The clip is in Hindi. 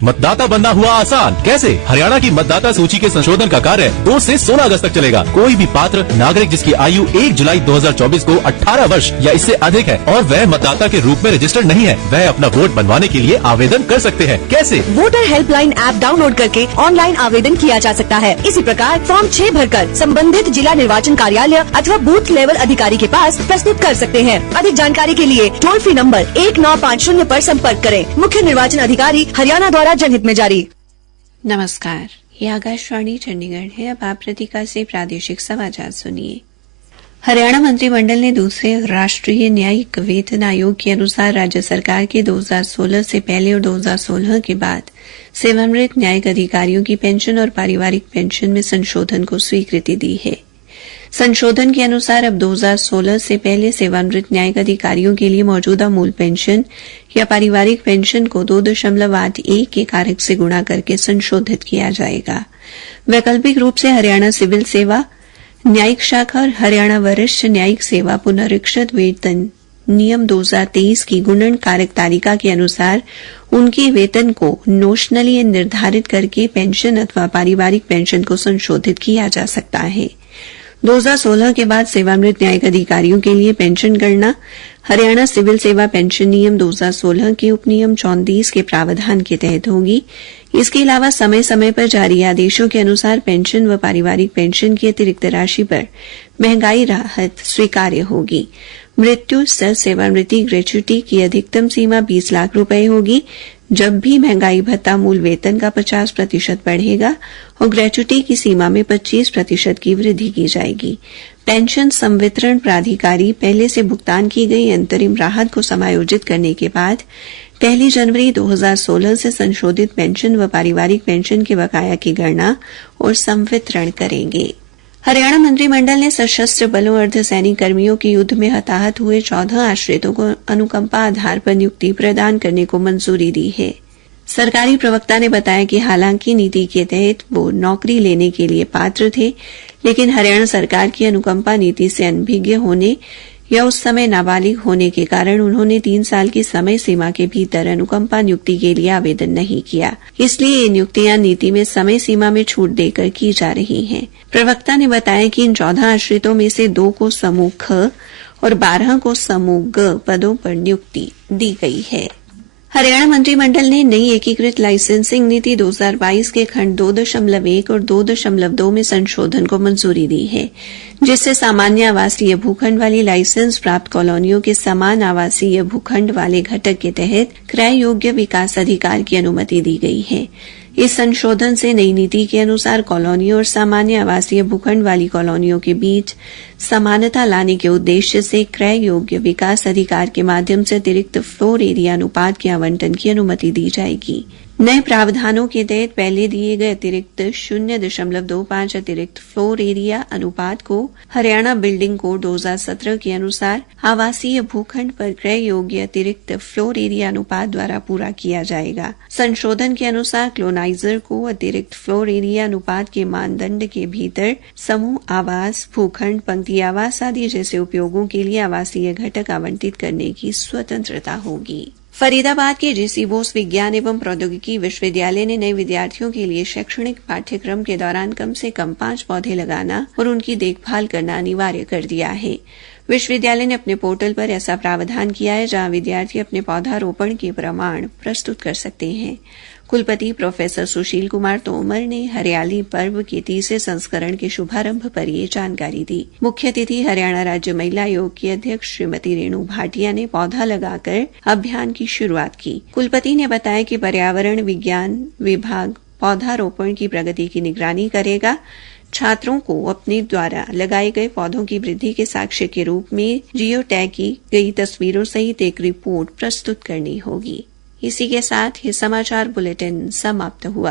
मतदाता बनना हुआ आसान। कैसे? हरियाणा की मतदाता सूची के संशोधन का कार्य 2 से 16 अगस्त तक चलेगा। कोई भी पात्र नागरिक जिसकी आयु 1 जुलाई 2024 को 18 वर्ष या इससे अधिक है और वह मतदाता के रूप में रजिस्टर्ड नहीं है, वह अपना वोट बनवाने के लिए आवेदन कर सकते हैं। कैसे? वोटर हेल्पलाइन ऐप डाउनलोड करके ऑनलाइन आवेदन किया जा सकता है। इसी प्रकार फॉर्म 6 भरकर संबंधित जिला निर्वाचन कार्यालय अथवा बूथ लेवल अधिकारी के पास प्रस्तुत कर सकते हैं। अधिक जानकारी के लिए टोल फ्री नंबर 1950 पर संपर्क करें। मुख्य निर्वाचन अधिकारी हरियाणा द्वारा जनहित में जारी। नमस्कार, ये आकाशवाणी चंडीगढ़ है। अब आप प्रतीका से प्रादेशिक समाचार सुनिए। हरियाणा मंत्रिमंडल ने दूसरे राष्ट्रीय न्यायिक वेतन आयोग के अनुसार राज्य सरकार के 2016 से पहले और 2016 के बाद सेवानिवृत्त न्यायिक अधिकारियों की पेंशन और पारिवारिक पेंशन में संशोधन को स्वीकृति दी है। संशोधन के अनुसार अब 2016 से पहले सेवानिवृत्त न्यायिक अधिकारियों के लिए मौजूदा मूल पेंशन या पारिवारिक पेंशन को 2.81 के कारक से गुणा करके संशोधित किया जाएगा। वैकल्पिक रूप से हरियाणा सिविल सेवा न्यायिक शाखा और हरियाणा वरिष्ठ न्यायिक सेवा पुनरीक्षित वेतन नियम 2023 की गुणन कारक तालिका के अनुसार उनके वेतन को नोशनली निर्धारित करके पेंशन अथवा पारिवारिक पेंशन को संशोधित किया जा सकता है। 2016 के बाद सेवानिवृत्त न्यायिक अधिकारियों के लिए पेंशन गणना हरियाणा सिविल सेवा पेंशन नियम 2016 के उपनियम 34 के प्रावधान के तहत होगी। इसके अलावा समय समय पर जारी आदेशों के अनुसार पेंशन व पारिवारिक पेंशन की अतिरिक्त राशि पर महंगाई राहत स्वीकार्य होगी। मृत्यु सह सेवानिवृत्ति ग्रेच्युटी की अधिकतम सीमा 20 लाख रुपए होगी। जब भी महंगाई भत्ता मूल वेतन का 50% बढ़ेगा और ग्रेच्युटी की सीमा में 25% की वृद्धि की जाएगी। पेंशन संवितरण प्राधिकारी पहले से भुगतान की गई अंतरिम राहत को समायोजित करने के बाद 1 जनवरी 2016 से संशोधित पेंशन व पारिवारिक पेंशन के बकाया की गणना और संवितरण करेंगे। हरियाणा मंत्रिमंडल ने सशस्त्र बलों अर्धसैनिक कर्मियों के युद्ध में हताहत हुए 14 आश्रितों को अनुकंपा आधार पर नियुक्ति प्रदान करने को मंजूरी दी है। सरकारी प्रवक्ता ने बताया कि हालांकि नीति के तहत वो नौकरी लेने के लिए पात्र थे, लेकिन हरियाणा सरकार की अनुकंपा नीति से अनभिज्ञ होने या उस समय नाबालिग होने के कारण उन्होंने 3 साल की समय सीमा के भीतर अनुकंपा नियुक्ति के लिए आवेदन नहीं किया। इसलिए ये नियुक्तियां नीति में समय सीमा में छूट देकर की जा रही हैं। प्रवक्ता ने बताया कि इन 14 आश्रितों में से 2 को समूह ख और 12 को समूह ग पदों पर नियुक्ति दी गई है। हरियाणा मंत्रिमंडल ने नई एकीकृत लाइसेंसिंग नीति 2022 के खंड 2.1 और 2.2 में संशोधन को मंजूरी दी है, जिससे सामान्य आवासीय भूखंड वाली लाइसेंस प्राप्त कॉलोनियों के समान आवासीय भूखंड वाले घटक के तहत क्रय योग्य विकास अधिकार की अनुमति दी गई है। इस संशोधन से नई नीति के अनुसार कॉलोनियों और सामान्य आवासीय भूखंड वाली कॉलोनियों के बीच समानता लाने के उद्देश्य से क्रय योग्य विकास अधिकार के माध्यम से अतिरिक्त फ्लोर एरिया अनुपात के आवंटन की अनुमति दी जाएगी। नए प्रावधानों के तहत पहले दिए गए अतिरिक्त 0.25 अतिरिक्त फ्लोर एरिया अनुपात को हरियाणा बिल्डिंग कोड 2017 के अनुसार आवासीय भूखंड पर क्रय योग्य अतिरिक्त फ्लोर एरिया अनुपात द्वारा पूरा किया जाएगा। संशोधन के अनुसार क्लोनाइजर को अतिरिक्त फ्लोर एरिया अनुपात के मानदंड के भीतर समूह आवास, भूखंड, पंक्ति आवास आदि जैसे उपयोगों के लिए आवासीय घटक आवंटित करने की स्वतंत्रता होगी। फरीदाबाद के जेसी बोस विज्ञान एवं प्रौद्योगिकी विश्वविद्यालय ने नए विद्यार्थियों के लिए शैक्षणिक पाठ्यक्रम के दौरान कम से कम 5 पौधे लगाना और उनकी देखभाल करना अनिवार्य कर दिया है। विश्वविद्यालय ने अपने पोर्टल पर ऐसा प्रावधान किया है जहां विद्यार्थी अपने पौधारोपण के प्रमाण प्रस्तुत कर सकते हैं। कुलपति प्रोफेसर सुशील कुमार तोमर ने हरियाली पर्व के 30वें संस्करण के शुभारंभ पर यह जानकारी दी। मुख्य अतिथि हरियाणा राज्य महिला आयोग की अध्यक्ष श्रीमती रेणु भाटिया ने पौधा लगाकर अभियान की शुरुआत की। कुलपति ने बताया कि पर्यावरण विज्ञान विभाग पौधारोपण की प्रगति की निगरानी करेगा। छात्रों को अपने द्वारा लगाए गए पौधों की वृद्धि के साक्ष्य के रूप में जियो टैग की गई तस्वीरों सहित एक रिपोर्ट प्रस्तुत करनी होगी। इसी के साथ ये समाचार बुलेटिन समाप्त हुआ।